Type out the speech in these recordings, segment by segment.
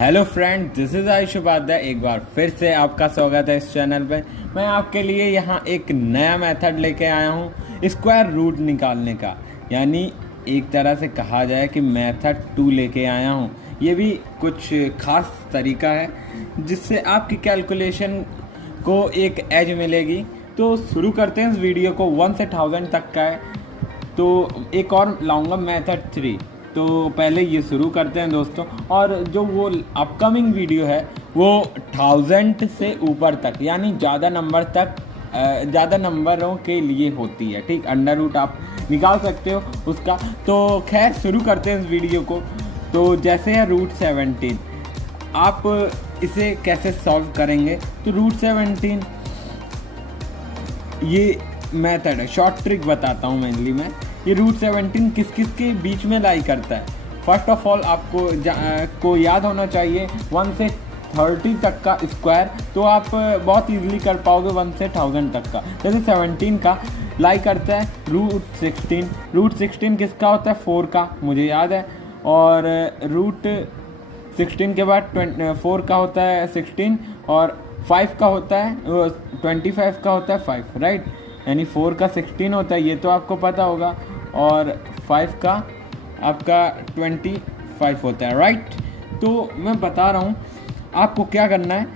Hello friend, this is Ayush Upadhyay. एक बार फिर से आपका स्वागत है इस चैनल पे। मैं आपके लिए यहाँ एक नया मेथड लेके आया हूँ स्क्वायर रूट निकालने का। यानी एक तरह से कहा जाए कि मेथड 2 लेके आया हूँ। ये भी कुछ खास तरीका है जिससे आपकी कैलकुलेशन को एक एज मिलेगी। तो शुरू करते हैं इस वीडियो को। 1 से 1000 तक का है, तो एक और लाऊंगा मेथड 3। तो पहले ये शुरू करते हैं दोस्तों। और जो वो अपकमिंग वीडियो है वो 1000 से ऊपर तक, यानी ज़्यादा नंबर तक, ज़्यादा नंबरों के लिए होती है। ठीक, अंडर रूट आप निकाल सकते हो उसका। तो खैर शुरू करते हैं इस वीडियो को। तो जैसे है रूट 17, आप इसे कैसे सॉल्व करेंगे? तो रूट 17 ये मेथड है, शॉर्ट ट्रिक बताता हूँ मेनली मैं। ये रूट 17 किस किस के बीच में लाई करता है? फर्स्ट ऑफ ऑल आपको याद होना चाहिए 1 से 30 तक का स्क्वायर। तो आप बहुत इजीली कर पाओगे 1 से 1000 तक का। जैसे 17 का लाई करता है रूट 16। रूट 16 किसका होता है? 4 का, मुझे याद है। और रूट 16 के बाद 4 का होता है 16, और 5 का होता है 25 का होता है 5, राइट। यानी 4 का 16 होता है, ये तो आपको पता होगा, और 5 का आपका 25 होता है, राइट। तो मैं बता रहा हूँ आपको क्या करना है।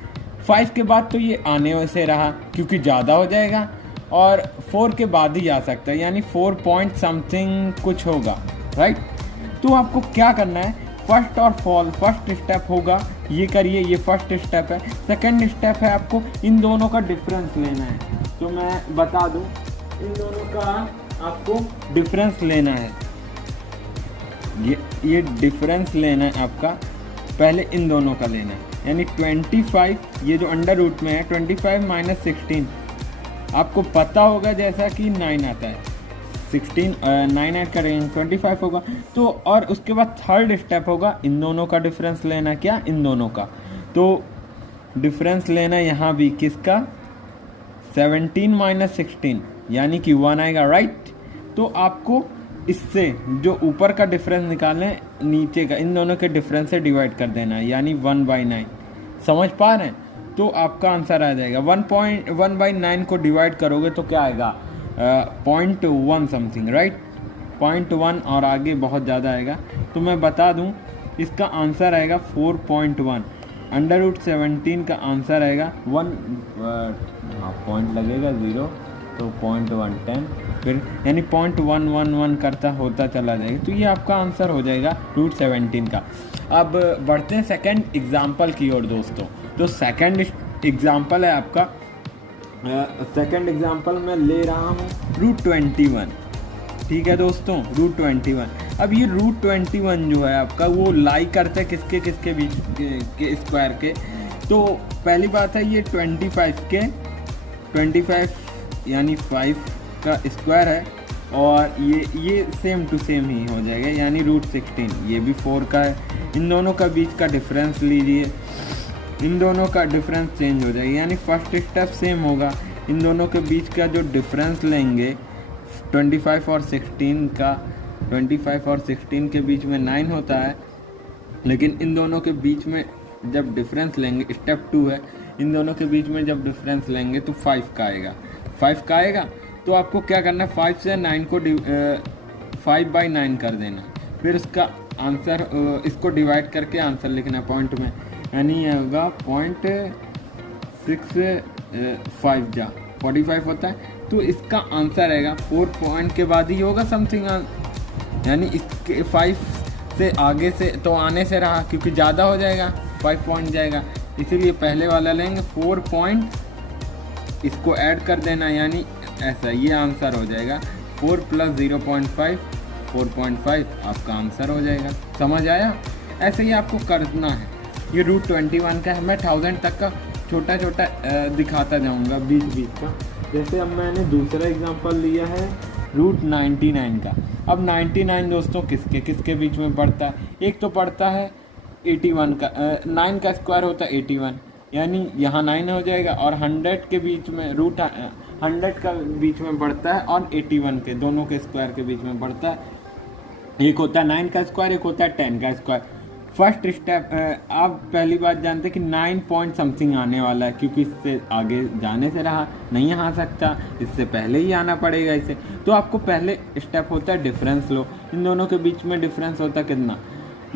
5 के बाद तो ये आने से रहा क्योंकि ज़्यादा हो जाएगा, और 4 के बाद ही आ सकता है, यानी 4 पॉइंट समथिंग कुछ होगा, राइट। तो आपको क्या करना है? फर्स्ट और फर्स्ट स्टेप होगा ये करिए, ये फर्स्ट स्टेप है। सेकंड स्टेप है आपको इन दोनों का डिफरेंस लेना है। तो मैं बता दूं, इन दोनों का आपको डिफरेंस लेना है। ये डिफरेंस लेना है आपका, पहले इन दोनों का लेना है। यानी 25, ये जो अंडर रूट में है 25 माइनस 16, आपको पता होगा जैसा कि 9 आता है। 16 9 ऐड करेंगे 25 होगा। तो और उसके बाद थर्ड स्टेप होगा इन दोनों का डिफरेंस लेना। क्या? इन दोनों का। तो डिफरेंस लेना यहाँ भी किसका? 17 माइनस 16, यानी कि 1 आएगा, राइट। तो आपको इससे जो ऊपर का डिफरेंस निकालना है, नीचे का इन दोनों के डिफरेंस से डिवाइड कर देना है, यानी 1/9। समझ पा रहे हैं? तो आपका आंसर आ जाएगा 1/9 को डिवाइड करोगे तो क्या आएगा? 0.1 समथिंग, राइट। 0.1 और आगे बहुत ज़्यादा आएगा। तो मैं बता दूं इसका आंसर आएगा 4.1। अंडर रूट 17 का आंसर आएगा 1, पॉइंट लगेगा 0, तो 0.110, फिर यानी 0.111 करता होता चला जाएगा। तो ये आपका आंसर हो जाएगा रूट 17 का। अब बढ़ते हैं सेकंड एग्जाम्पल की ओर दोस्तों। तो सेकंड एग्जाम्पल है आपका, सेकंड एग्जाम्पल मैं ले रहा हूँ रूट 21। ठीक है दोस्तों, रूट 21। अब ये रूट 21 जो है आपका, वो लाई करता है किसके किसके बीच के स्क्वायर के? तो पहली बात है ये 25 यानी 5 का स्क्वायर है, और ये सेम टू सेम ही हो जाएगा, यानी रूट 16। ये भी 4 का है। इन दोनों का बीच का डिफरेंस लीजिए, इन दोनों का डिफरेंस चेंज हो जाएगा, यानी फर्स्ट स्टेप सेम होगा। इन दोनों के बीच का जो डिफरेंस लेंगे 25 और 16 का, 25 और 16 के बीच में 9 होता है, लेकिन इन दोनों के बीच में जब डिफरेंस लेंगे, स्टेप 2 है, इन दोनों के बीच में जब डिफरेंस लेंगे तो 5 का आएगा, 5 का आएगा। तो आपको क्या करना है? 5 से 9 को 5/9 कर देना, फिर उसका आंसर इसको डिवाइड करके आंसर लिखना है पॉइंट में, यानी ये होगा 0.65 जा 45 होता है। तो इसका आंसर आएगा 4 पॉइंट के बाद ही होगा समथिंग, यानी इसके 5 से आगे से तो आने से रहा क्योंकि ज़्यादा हो जाएगा, 5 पॉइंट जाएगा, इसीलिए पहले वाला लेंगे 4 पॉइंट, इसको ऐड कर देना, यानी ऐसा ये आंसर हो जाएगा 4 + 0.5, 4.5 आपका आंसर हो जाएगा। समझ आया? ऐसे ही आपको करना है। ये रूट 21 का है। मैं 1000 तक का छोटा छोटा दिखाता जाऊंगा बीच का। जैसे अब मैंने दूसरा एग्जांपल लिया है रूट 99 का। अब 99 दोस्तों किसके किसके बीच में पड़ता है? एक तो पड़ता है 81 का, 9 का स्क्वायर होता है 81, यानी यहाँ 9 हो जाएगा, और 100 के बीच में रूट 100 का बीच में पड़ता है, और 81 के दोनों के स्क्वायर के बीच में पड़ता है। एक होता है 9 का स्क्वायर, एक होता है 10 का स्क्वायर। फर्स्ट स्टेप आप पहली बात जानते कि 9 पॉइंट समथिंग आने वाला है, क्योंकि इससे आगे जाने से रहा नहीं आ सकता, इससे पहले ही आना पड़ेगा इसे। तो आपको पहले स्टेप होता है डिफरेंस लो। इन दोनों के बीच में डिफरेंस होता है कितना,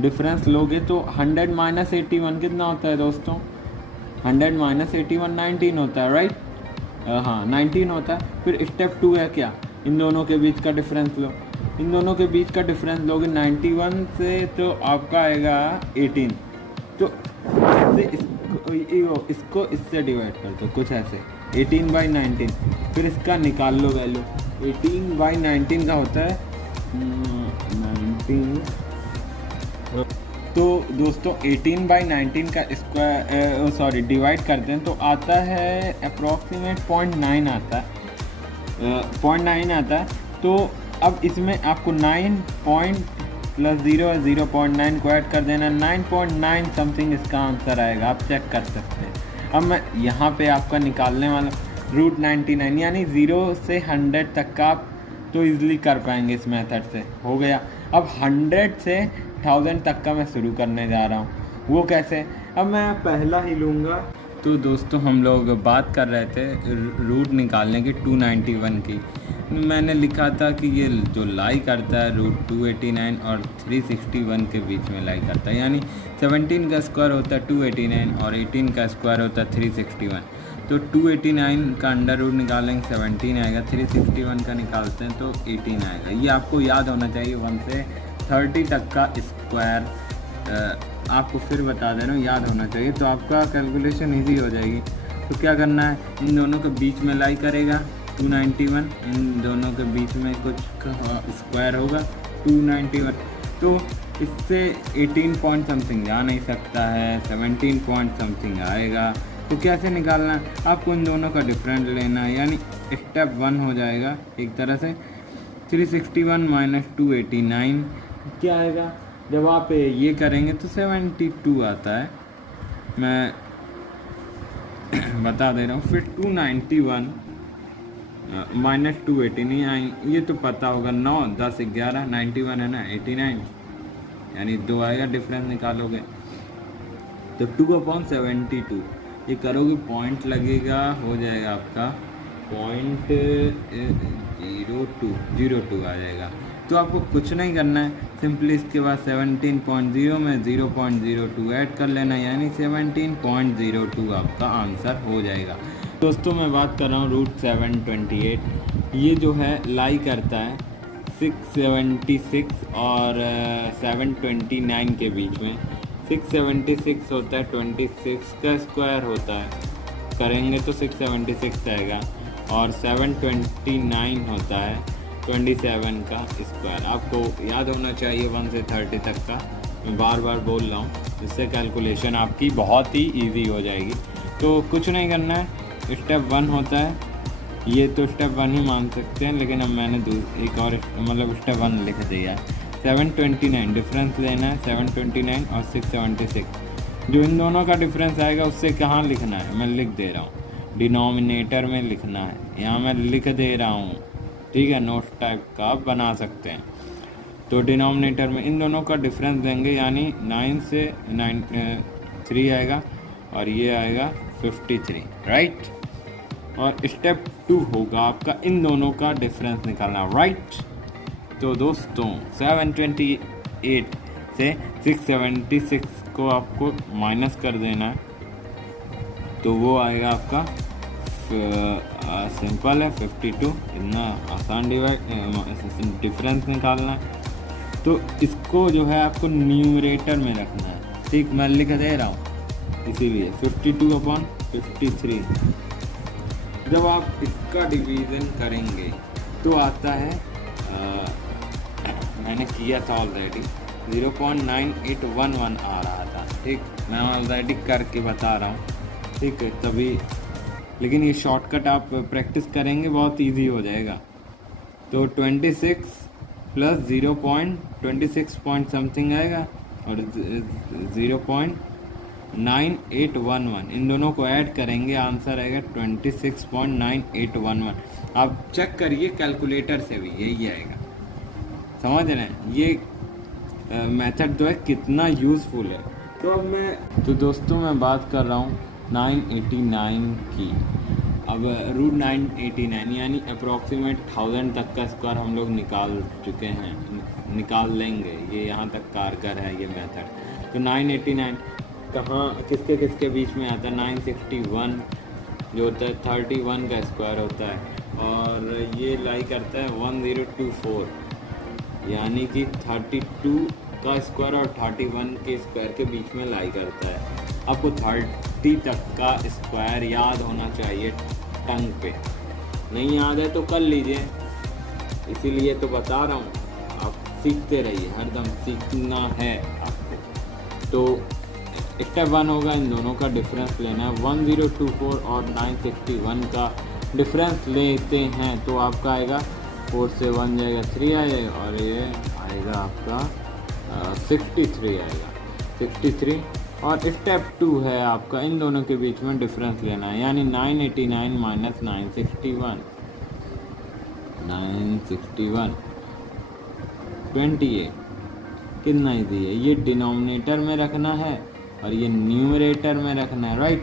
डिफरेंस लोगे तो 100 माइनस 81 कितना होता है दोस्तों, 100 माइनस 81 19 होता है, राइट। हाँ 19 होता है। फिर स्टेप 2 है क्या, इन दोनों के बीच का डिफरेंस लो। इन दोनों के बीच का डिफरेंस लोगे 91 से तो आपका आएगा 18। तो इसको इससे डिवाइड कर दो कुछ ऐसे, 18/19। फिर इसका निकाल लो वैल्यू, 18/19 का होता है 19। तो दोस्तों 18/19 का स्क्वायर डिवाइड करते हैं तो आता है अप्रॉक्सीमेट 0.9 आता है, 0.9 आता है। तो अब इसमें आपको 9 पॉइंट प्लस 0 है, 0.9 को ऐड कर देना, 9.9 समथिंग इसका आंसर आएगा, आप चेक कर सकते हैं। अब मैं यहाँ पे आपका निकालने वाला √99, यानी 0 से 100 तक का आप तो ईज़िली कर पाएंगे इस मेथड से, हो गया। अब 100 से 1000 तक का मैं शुरू करने जा रहा हूँ, वो कैसे, अब मैं पहला ही लूँगा। तो दोस्तों हम लोग बात कर रहे थे रूट निकालने की 291 की। मैंने लिखा था कि ये जो लाई करता है √289 और 361 के बीच में लाई करता है, यानी 17 का स्क्वायर होता है 289 और 18 का स्क्वायर होता है 361। तो 289 का अंडर रूट निकालेंगे 17 आएगा, 361 का निकालते हैं तो 18 आएगा। ये आपको याद होना चाहिए, 1 से 30 तक का स्क्वायर आपको फिर बता दे रहा हूँ, याद होना चाहिए, तो आपका कैलकुलेशन ईजी हो जाएगी। तो क्या करना है, इन दोनों के बीच में लाई करेगा 291, इन दोनों के बीच में कुछ स्क्वायर होगा 291, तो इससे 18 पॉइंट समथिंग जा नहीं सकता है, 17 पॉइंट समथिंग आएगा। तो कैसे निकालना है, आपको इन दोनों का डिफरेंस लेना है, यानी स्टेप 1 हो जाएगा एक तरह से। 361 माइनस 289 क्या आएगा, जब आप ये करेंगे तो 72 आता है, मैं बता दे रहा हूँ। फिर 291 माइनस 289, ये तो पता होगा, 9 10 11 91 है ना, 89 यानी 2 आएगा, डिफरेंस निकालोगे तो 2/72 ये करोगे, पॉइंट लगेगा, हो जाएगा आपका 0.02 आ जाएगा। तो आपको कुछ नहीं करना है, सिंपली इसके बाद 17.0 में 0.02 ऐड कर लेना, यानी 17.02 आपका आंसर हो जाएगा। दोस्तों मैं बात कर रहा हूँ √728, ये जो है लाई करता है 676 और 729 के बीच में। 676 होता है 26 का स्क्वायर होता है, करेंगे तो 676 आएगा, और 729 होता है 27 का स्क्वायर। आपको याद होना चाहिए 1 से 30 तक का, मैं बार बार बोल रहा हूँ, इससे कैलकुलेशन आपकी बहुत ही इजी हो जाएगी। तो कुछ नहीं करना है, स्टेप 1 होता है, ये तो स्टेप 1 ही मान सकते हैं, लेकिन अब मैंने एक और मतलब स्टेप 1 लिख दिया। 729 डिफरेंस लेना है, 729 और 676, जो इन दोनों का डिफरेंस आएगा उससे कहाँ लिखना है, मैं लिख दे रहा हूँ, डिनोमिनेटर में लिखना है, यहाँ मैं लिख दे रहा हूँ, ठीक है, नोट्स टाइप का आप बना सकते हैं। तो डिनोमिनेटर में इन दोनों का डिफरेंस देंगे, यानी 9 से 3 आएगा और ये आएगा 53, राइट। और स्टेप 2 होगा आपका इन दोनों का डिफरेंस निकालना, राइट। तो दोस्तों 728 से 676 को आपको माइनस कर देना है, तो वो आएगा आपका सिंपल है 52, इतना आसान डिफरेंस निकालना है। तो इसको जो है आपको न्यूमरेटर में रखना है, ठीक, मैं लिख दे रहा हूँ इसीलिए 52/53। जब आप इसका डिवीज़न करेंगे तो आता है मैंने किया था ऑलरेडी, 0.9811 आ रहा था, ठीक, मैं ऑलरेडी करके बता रहा हूँ, ठीक है, तभी, लेकिन ये शॉर्टकट आप प्रैक्टिस करेंगे बहुत इजी हो जाएगा। तो 26 प्लस 0.26 पॉइंट समथिंग आएगा और 0.9811, इन दोनों को ऐड करेंगे, आंसर आएगा 26.9811। आप चेक करिए कैलकुलेटर से भी यही आएगा, समझ रहे हैं, ये मेथड जो है कितना यूज़फुल है। तो दोस्तों मैं बात कर रहा हूँ 989 की। अब रूट 989 यानी अप्रॉक्सीमेट 1000 तक का स्क्वायर हम लोग निकाल चुके हैं, निकाल लेंगे। ये यहाँ तक कारगर है ये मेथड। तो 989 कहाँ किसके किसके बीच में आता है? 961 जो होता है 31 का स्क्वायर होता है, और ये लाई करता है 1024 यानी कि 32 का स्क्वायर और 31 के स्क्वायर के बीच में लाई करता है। आपको 30 तक का स्क्वायर याद होना चाहिए टंग पे। नहीं याद है तो कर लीजिए, इसीलिए तो बता रहा हूँ, आप सीखते रहिए, हरदम सीखना है आपको। तो स्टेप 1 होगा इन दोनों का डिफरेंस लेना है। 1024 और 961 का डिफरेंस लेते हैं तो आपका आएगा 4 से 1 जाएगा 3 आएगा, और ये आएगा आपका 63 आएगा 63। और स्टेप 2 है आपका इन दोनों के बीच में डिफरेंस लेना है, यानी 989 माइनस 961 28 कितना ईजी है। ये डिनोमिनेटर में रखना है और ये न्यूमरेटर में रखना है, राइट।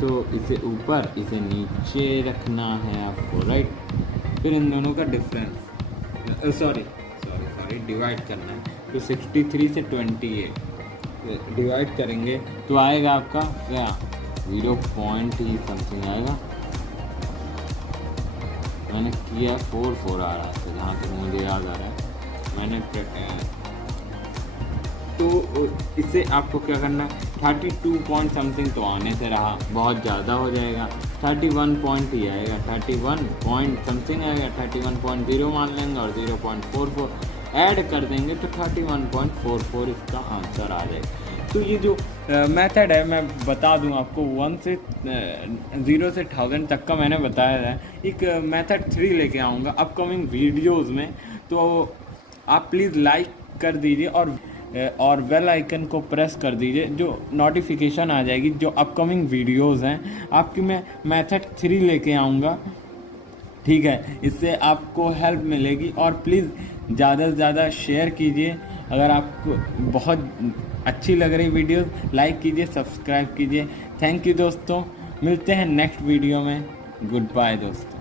तो इसे ऊपर इसे नीचे रखना है आपको, राइट। फिर इन दोनों का डिफरेंस सॉरी डिवाइड करना है। तो 63 से 28 डिवाइड करेंगे तो आएगा आपका क्या 0 पॉइंट ही समथिंग आएगा। मैंने किया 44 आ रहा था जहाँ तक मुझे याद आ रहा है, मैंने तो इससे आपको क्या करना है 32 पॉइंट समथिंग तो आने से रहा, बहुत ज़्यादा हो जाएगा 31 पॉइंट ही आएगा, 31 पॉइंट समथिंग आएगा, 31.0 मान लेंगे और 0.44 ऐड कर देंगे तो 31.44 इसका आंसर आ जाएगा। तो ये जो मेथड है मैं बता दूं आपको 0 से 1000 तक का मैंने बताया है। एक मेथड 3 लेके आऊँगा अपकमिंग वीडियोस में, तो आप प्लीज़ लाइक कर दीजिए और बेल आइकन को प्रेस कर दीजिए, जो नोटिफिकेशन आ जाएगी जो अपकमिंग वीडियोस हैं आपकी। मैं मेथड 3 लेके आऊँगा, ठीक है। इससे आपको हेल्प मिलेगी और प्लीज़ ज़्यादा से ज़्यादा शेयर कीजिए। अगर आपको बहुत अच्छी लग रही वीडियो लाइक कीजिए, सब्सक्राइब कीजिए। थैंक यू दोस्तों, मिलते हैं नेक्स्ट वीडियो में। गुड बाय दोस्तों।